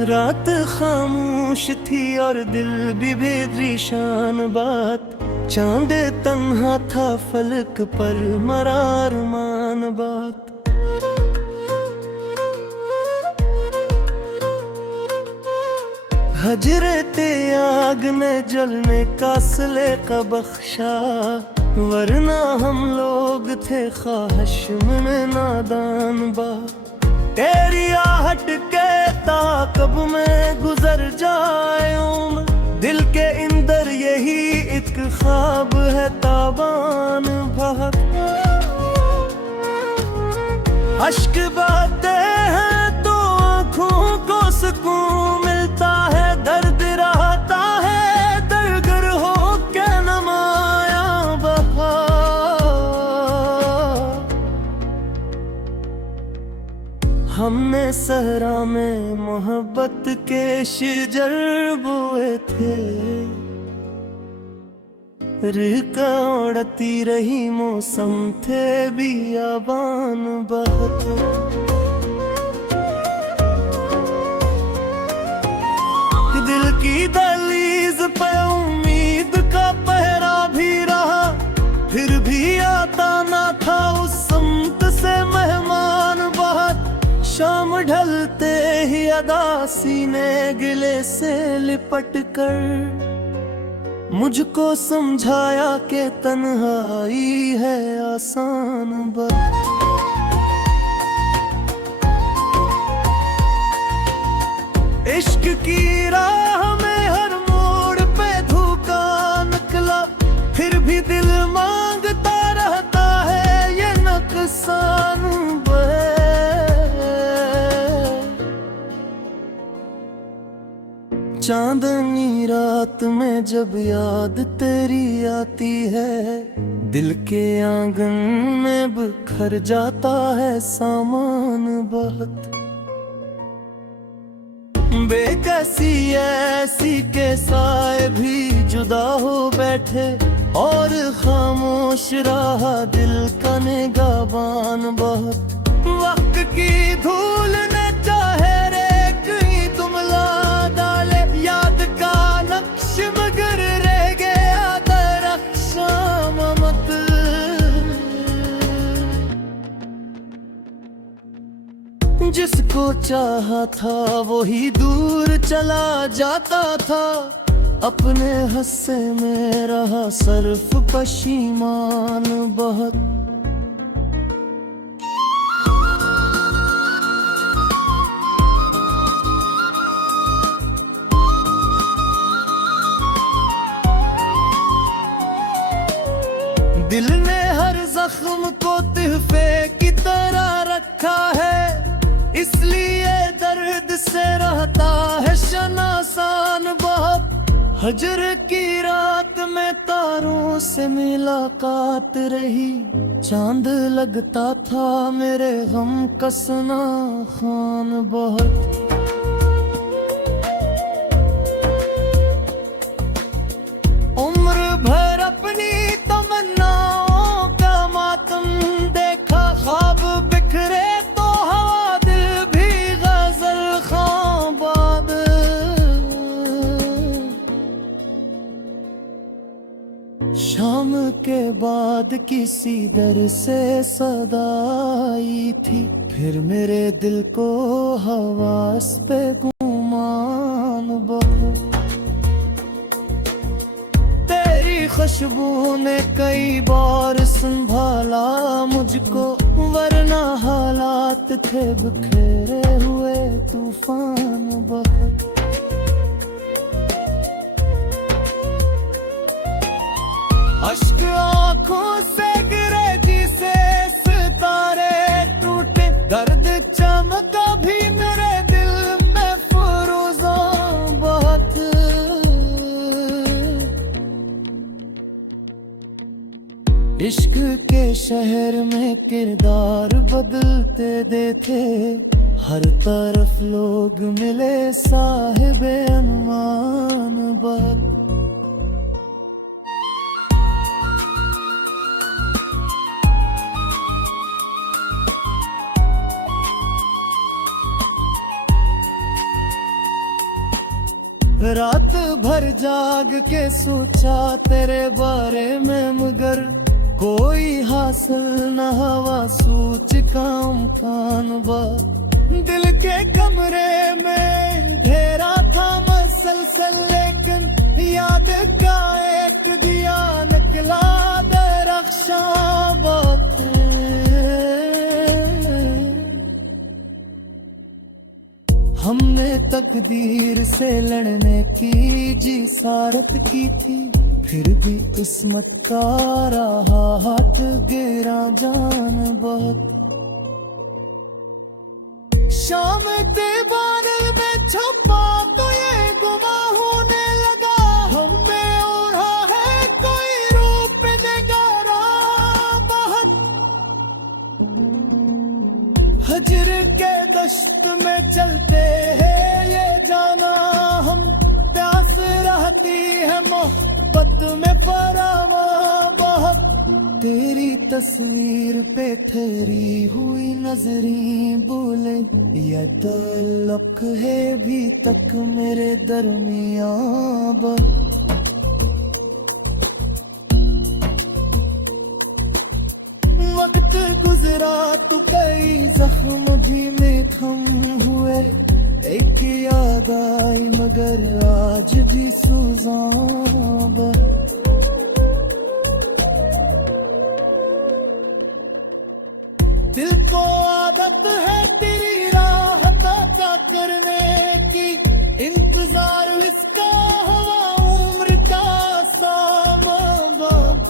रात खामोश थी और दिल भी बेदृशान बात, चांद तन्हा था फलक पर मरा अरमान बात। हजरते आग ने जलने का सिले का बख्शा, वरना हम लोग थे ख्वाहिश में नादान बात। तेरी आहट के ताकब में गुजर जाए उम्र, दिल के अंदर यही एक ख्वाब है ताबान बहुत। अश्क बहते हैं तो आँखों को सुकून मिलता है, दर्द रहता है दरगर हो के नमाया बहा। हमने सहरा में मोहब्बत के शजर बोए थे, रिका उड़ती रही मौसम थे बियाबान बहुत। दिल की दहलीज पे उम्मीद का पहरा भी रहा, फिर भी आता ना था उस समत से मेहमान बहुत। शाम ढलते ही अदा सीने गिले से लिपट कर मुझको समझाया कि तन्हाई है आसान बात। इश्क की राह में हर मोड़ पे धोखा निकला, फिर भी दिल मांगता रहता है ये नुकसान बे। चांदनी रात में जब याद तेरी आती है, दिल के आंगन में बिखर जाता है सामान बहुत। बेकसी ऐसी के साए भी जुदा हो बैठे, और खामोश रहा दिल का निगाहबान बहुत। वक्त की धूल ने चाहे रे कहीं तुमला डाले, याद का नक्श मगर रह गया दरख्शा मत। जिसको चाहा था वही दूर चला जाता था, अपने हस्से में रहा सर्फ पशीमान बहुत। दिल ने हर जख्म को तोहफे की तरह रखा है, इसलिए दर्द से रहता है शनासान बहुत। हजर की रात में तारों से मुलाकात रही, चांद लगता था मेरे गम कसना खान बहुत। उम्र भर अपनी तमन्नाओं का मातम देखा, ख्वाब बिखरे तो हवा दिल भी गजल ख्वाबाद। शाम के बाद किसी दर से सदा आई थी, फिर मेरे दिल को हवास पे गुमान बहुत। खुशबू ने कई बार संभाला मुझको, वरना हालात थे बिखरे हुए तूफान बहुत। अश्क आँखों से गिरे जिसे सितारे टूटे, दर्द चमका भी मेरे दिल में फुरूज़ा बहुत। इश्क के शहर में किरदार बदलते देखे, हर तरफ लोग मिले साहिबे अनुमान बहुत। भर जाग के सोचा तेरे बारे में, मगर कोई हासिल न हवा सूच काम कान बा। दिल के कमरे में अंधेरा था मसलसल, लेकिन याद का एक दिया निकला दरख्शां बातें। हमने तकदीर से लड़ने की जिसारत की थी, फिर भी किस्मत का रहा हाथ गिरा जान बहुत। शाम के बादल में छुपा तो ये गुमा होने लगा, हमें ओढ़ा है कोई रूप जगरा बहुत। हजर के दश्त में चलते हैं ये जाना हम, प्यास रहती है मोहब्बत में फरावा बहुत। तेरी तस्वीर पे ठहरी हुई नजरें बोले, ये ताल्लुक है भी तक मेरे दरमियां बहुत। वक्त गुजरा तो कई जख्म भी में थम हुए, एक याद आई मगर आज भी सूज़ां बहुत। दिल को आदत है तेरी राह ताज़ा करने की, इंतजार इसका हुआ उम्र का सामान बाब।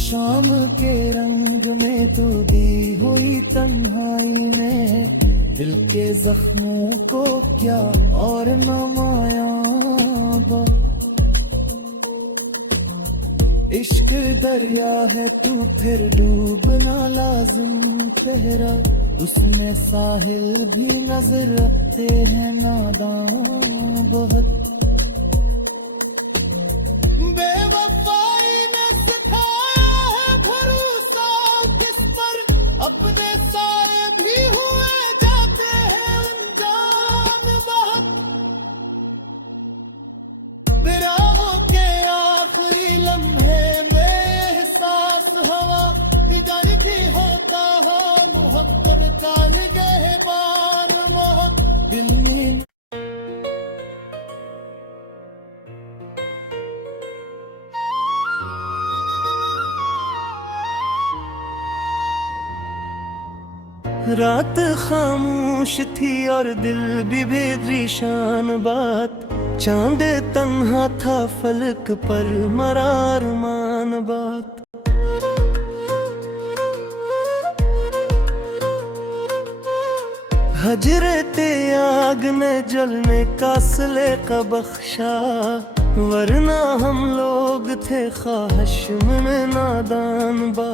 शाम के रंग में तो दी हुई तन्हाई ने, दिल के जख्मों को क्या और नमाया बा। इश्क दरिया है तू फिर डूबना लाजिम ठहरा, उसमें साहिल भी नजर रखते हैं नादान बहुत। बेवफाई ने सिखाया है भरोसा किस पर, अपने साए भी हुए जाते हैं अनजान बहुत। बिराहों के आखिरी लम्हे में एहसास हवा बिगाड़ी थी, होता है मोहब्बत का निगहबान बहुत। दिल में रात खामोश थी और दिल भी बेदरीशान बात, चांद तन्हा था फलक पर मरार मान बात। हजरते आग ने जलने का सिले का बख्शा, वरना हम लोग थे ख्वाहिश में नादान बा।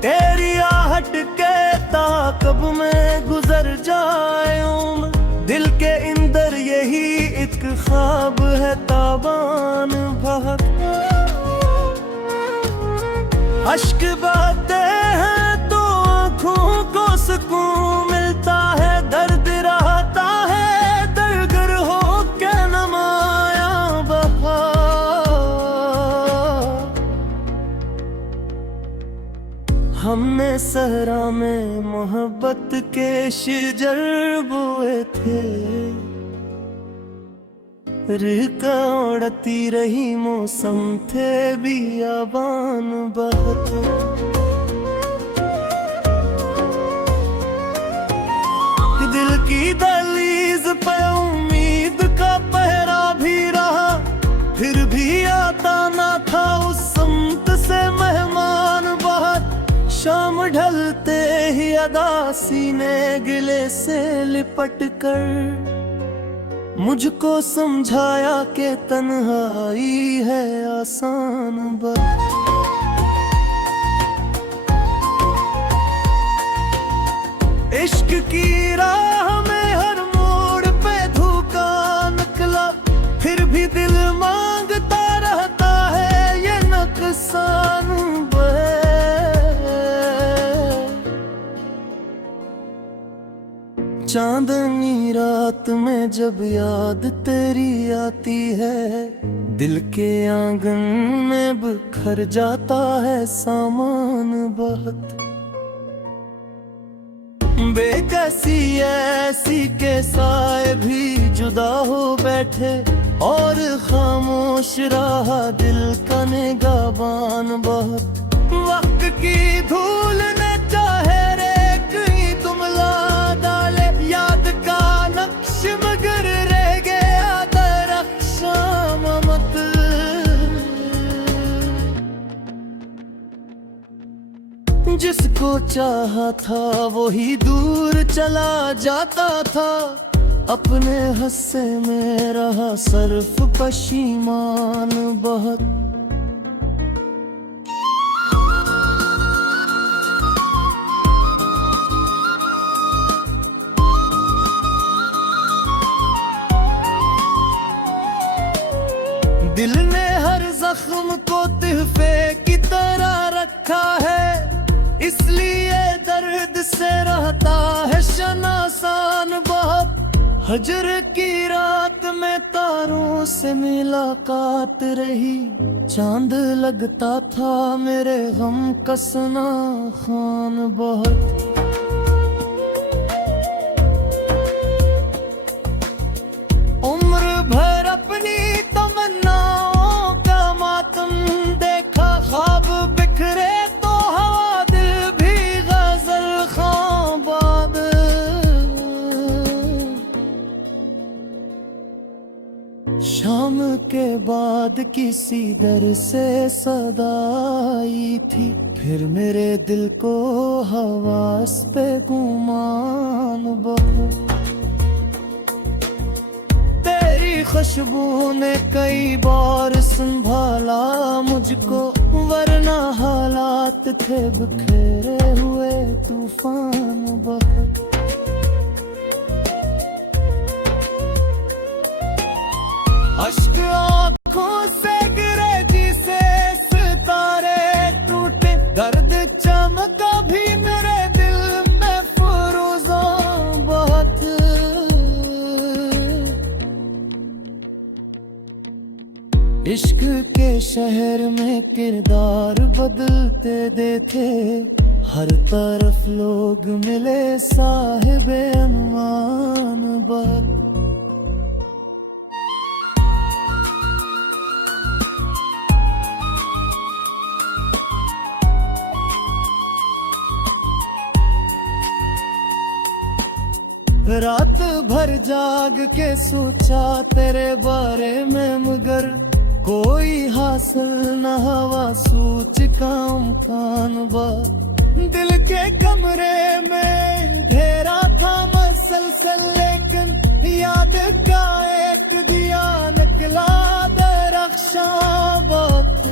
तेरी आहट के ताकब में गुजर जाए उम्र, दिल के अंदर यही एक ख्वाब है ताबान बहुत। अश्क बहते हैं तो आँखों को सुकून मिलता है, दर्द रहता है दरगर हो के नमाया बहा। हमने सहरा में मोहब्बत के शजर बोए थे, रिका उड़ती रही मौसम थे बियाबान बहुत। दिल की दहलीज पे उम्मीद का पहरा भी रहा, फिर भी आता ना था उस समत से मेहमान बहुत। शाम ढलते ही अदा सीने गिले से लिपट कर मुझको समझाया कि तन्हाई है आसान बात। इश्क की राह में हर मोड़ पे धोखा निकला, फिर भी दिल मांगता रहता है ये नुकसान चांदनी रात में जब याद तेरी आती है, दिल के आंगन में बिखर जाता है सामान बहुत। बेकसी ऐसी के साए भी जुदा हो बैठे, और खामोश रहा दिल का निगाहबान बहुत। वक्त की धूल ने चाहे रे कहीं तुमला डाले, याद का नक्श मगर रह गया दरख्शा मत। जिसको चाहा था वही दूर चला जाता था, अपने हस्से में रहा सर्फ पशीमान बहुत। दिल ने हर जख्म को तोहफे की तरह रखा है, इसलिए दर्द से रहता है शनासान बहुत। हजर की रात में तारों से मुलाकात रही, चांद लगता था मेरे गम का सना खान बहुत। उम्र भर अपनी तमन्नाओं का मातम देखा, ख्वाब बिखरे तो हवा दिल भी गजल ख्वाबाद। शाम के बाद किसी दर से सदा आई थी, फिर मेरे दिल को हवास पे गुमान बहुत। खुशबू ने कई बार संभाला मुझको, वरना हालात थे बिखरे हुए तूफान बहुत। अश्क आँखों से गिरे जिसे सितारे टूटे, दर्द चमका भी मेरे दिल में फुरूज़ा बहुत। इश्क के शहर में किरदार बदलते देखे, हर तरफ लोग मिले साहिबे अनवान बहुत। रात भर जाग के सोचा तेरे बारे में, मगर कोई हासिल न हवा सूच का अमकान बा। दिल के कमरे में अंधेरा था मसलसल, लेकिन याद का एक दिया निकला दरख्शा बहुत।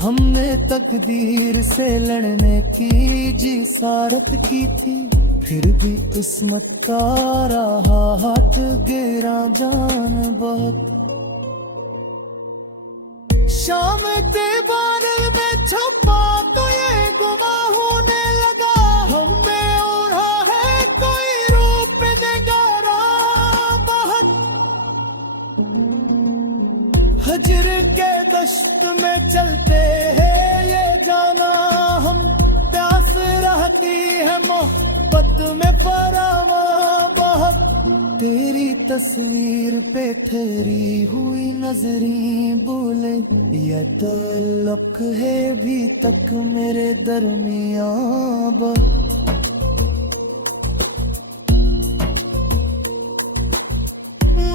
हमने तकदीर से लड़ने की जिसारत की थी, फिर भी किस्मत का रहा हाथ गिरा जान बहुत। शाम के बादल में छुपा तो ये गुमा होने लगा, हमें ओढ़ा है कोई रूप नगारा बहुत। हजर के दश्त में चलते हैं ये जाना हम, प्यास रहती है मोहब्बत में फरावा बहुत। तेरी तस्वीर पे ठहरी हुई नजरी बोले, ये ताल्लुक है भी तक मेरे दरमियां बहुत।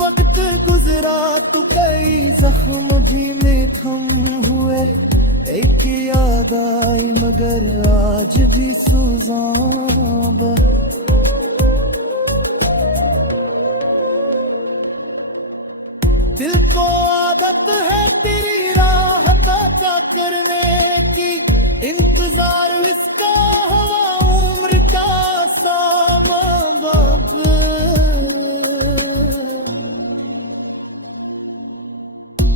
वक्त गुजरा तो कई जख्म भी निखम हुए, एक याद आई मगर आज भी सूज़ां बहुत। दिल को आदत है तेरी राह का करने की, इंतजार इसका हुआ उम्र का सामान बाब।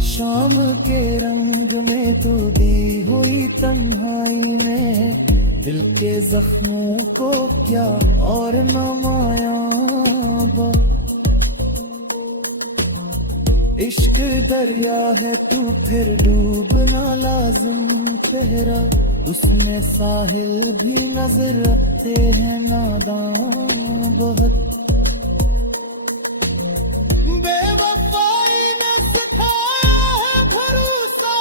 शाम के रंग में तो दी हुई तन्हाई ने दिल के जख्मों को क्या और नमाया। इश्क दरिया है तू फिर डूबना लाजिम तेरा, उसमें साहिल भी नजर आते हैं नादान बहुत। बेवफाई ने सिखाया है भरोसा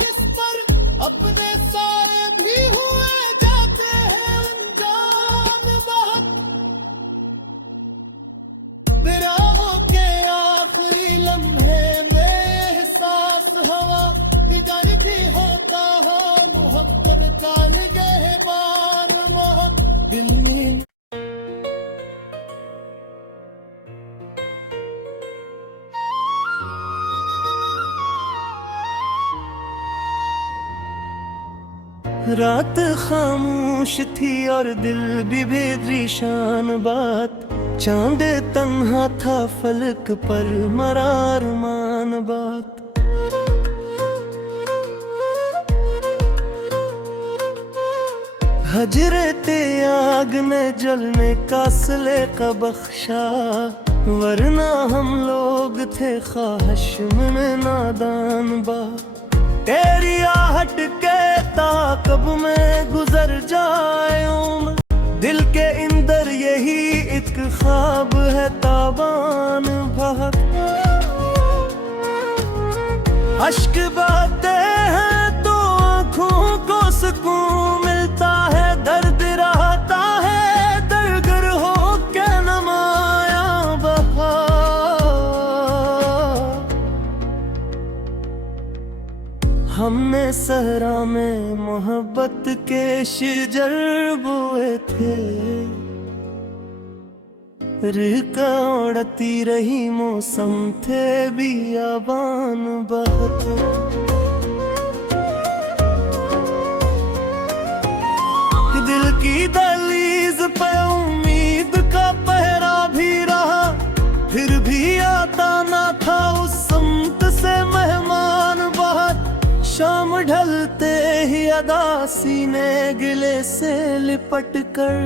किस पर, अपने साए भी हुए जाते हैं अनजान बहुत। बिराहों के आखिरी लम्हे में एहसास हवा बिगाड़ भी होता है मोहब्बत का निगहबान बहुत। दिल में रात खामोश थी और दिल भी बेदृशान बात, चांद तन्हा था फलक पर मरा अरमान बात। हजरते आग ने जलने का सिले का बख्शा, वरना हम लोग थे ख्वाहिश में नादान बात। तेरी आहट के ताकब में गुजर जाए उम्र, दिल के अंदर यही एक ख्वाब है ताबान बहुत। अश्क बहते हैं तो आँखों को सुकून मिलता है, दर्द रहता है दरगर हो के नमाया बहा। हमने सहरा में मोहब्बत के शजर बोए थे, रिका उड़ती रही मौसम थे बियाबान बहुत। दिल की दहलीज पे उम्मीद का पहरा भी रहा, फिर भी आता ना था उस समत से मेहमान बहुत। शाम ढलते ही अदा सीने गिले से लिपट कर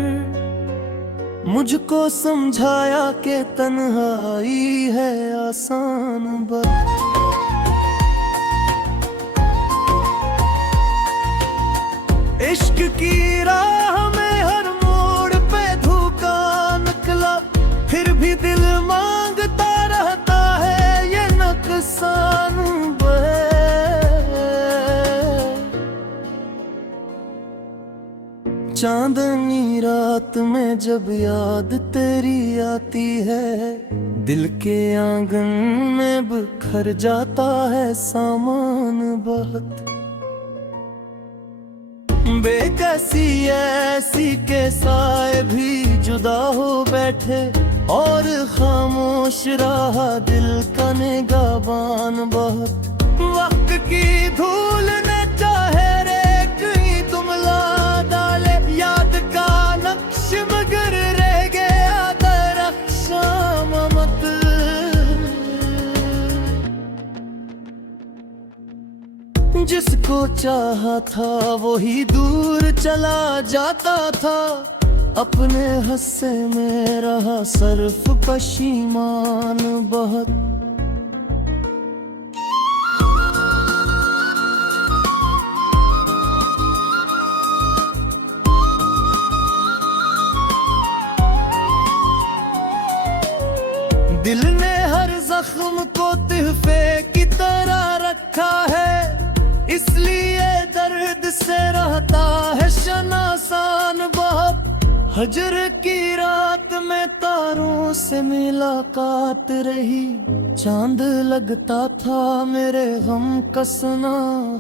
मुझको समझाया कि तन्हाई है आसान बात। इश्क की राह में हर मोड़ पे धोखा निकला, फिर भी दिल मांगता रहता है ये नुकसान चांदनी रात में जब याद तेरी आती है, दिल के आंगन में बिखर जाता है सामान बहुत। बेकसी ऐसी के साए भी जुदा हो बैठे, और खामोश रहा दिल का निगाहबान बहुत। वक्त की धूल ने चाहे रे कहीं तुमला डाले, याद का नक्श मगर रह गया दरख्शा मत। जिसको चाहा था वही दूर चला जाता था, अपने हस्से में रहा सर्फ पशीमान बहुत। दिल ने हर जख्म को तोहफे की तरह रखा है, इसलिए दर्द से रहता है शनासान बहुत। हजर की रात में तारों से मुलाकात रही, चांद लगता था मेरे गम कसना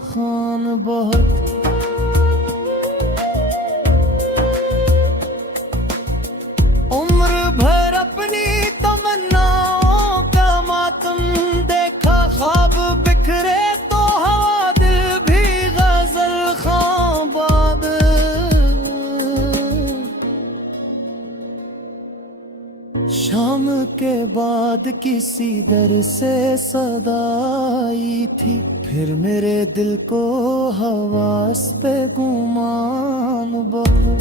खान बहुत। उम्र भर अपनी तमन्नाओं का मातम देखा, ख्वाब बिखरे तो हवा दिल भी गजल ख्वाबाद। शाम के बाद किसी दर से सदा आई थी, फिर मेरे दिल को हवास पे गुमान बहा।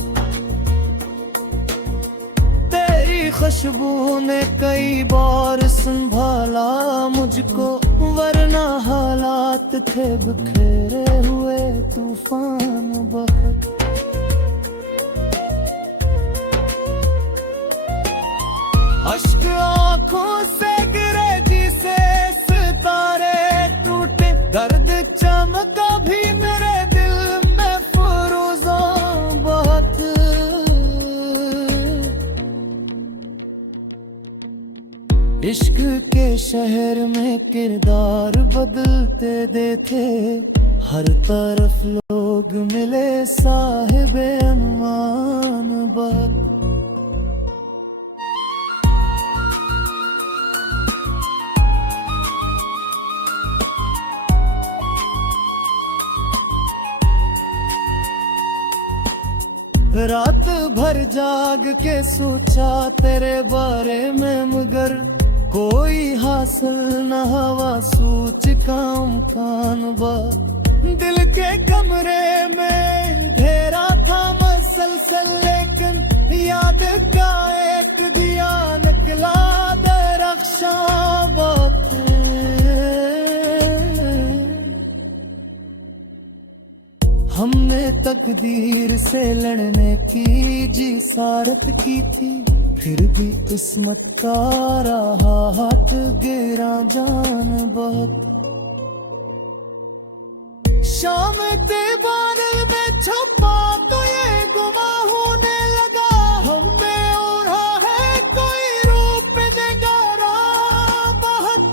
तेरी खुशबू ने कई बार संभाला मुझको, वरना हालात थे बिखरे हुए तूफान बहा। अश्क आँखों से गिरे जिसे सितारे टूटे, दर्द चमका भी मेरे दिल में फुरूज़ा बहुत। इश्क के शहर में किरदार बदलते देखे, हर तरफ लोग मिले साहिबे अनमान बहुत। रात भर जाग के सोचा तेरे बारे में, मगर कोई हासिल न हवा सूच काम कान बा। दिल के कमरे में घेरा था मसलसल, लेकिन याद का एक दिया निकला दरख्शां बात। हमने तकदीर से लड़ने की जिसारत की थी, फिर भी किस्मत का रहा हाथ गिरा जान बहुत। शाम के बादल में छुपा तो ये गुमा होने लगा, हमें ओढ़ा है कोई रूप दिगारा बहुत।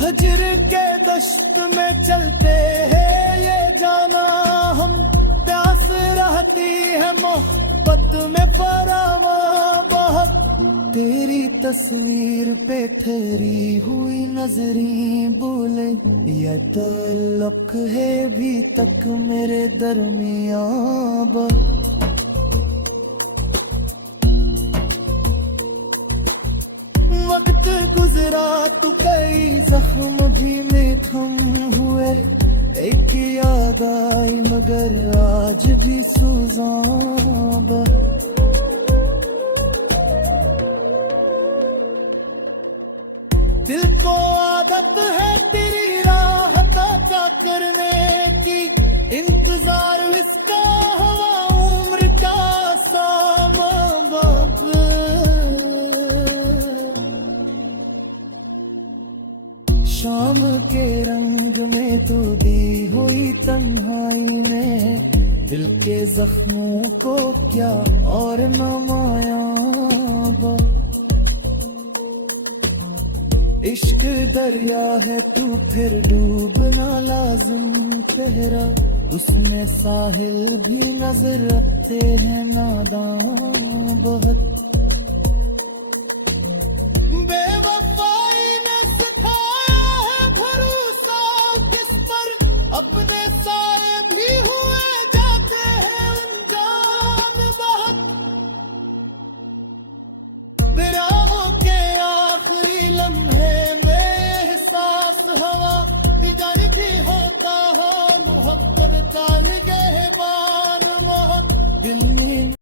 हजर के दश्त में चलते हैं ये जाना हम, प्यास रहती है मोहब्बत में फरावा बहुत। तेरी तस्वीर पे ठहरी हुई नजरी बोले, ये ताल्लुक है भी तक मेरे दरमियां बहुत। वक्त गुजरा तो कई जख्म भी निखम हुए, एक याद आई मगर आज भी सुजां बा। दिल को आदत है तेरी राह ताका करने की, इंतजार इसका हवा उम्र का सामान बाब। शाम के रंग में तो दी हुई तन्हाई ने, दिल के जख्मों को क्या और नमाया बा। इश्क दरिया है तू फिर डूबना लाजिम ठहरा, उसमें साहिल भी नजर रखते हैं नादान बहुत।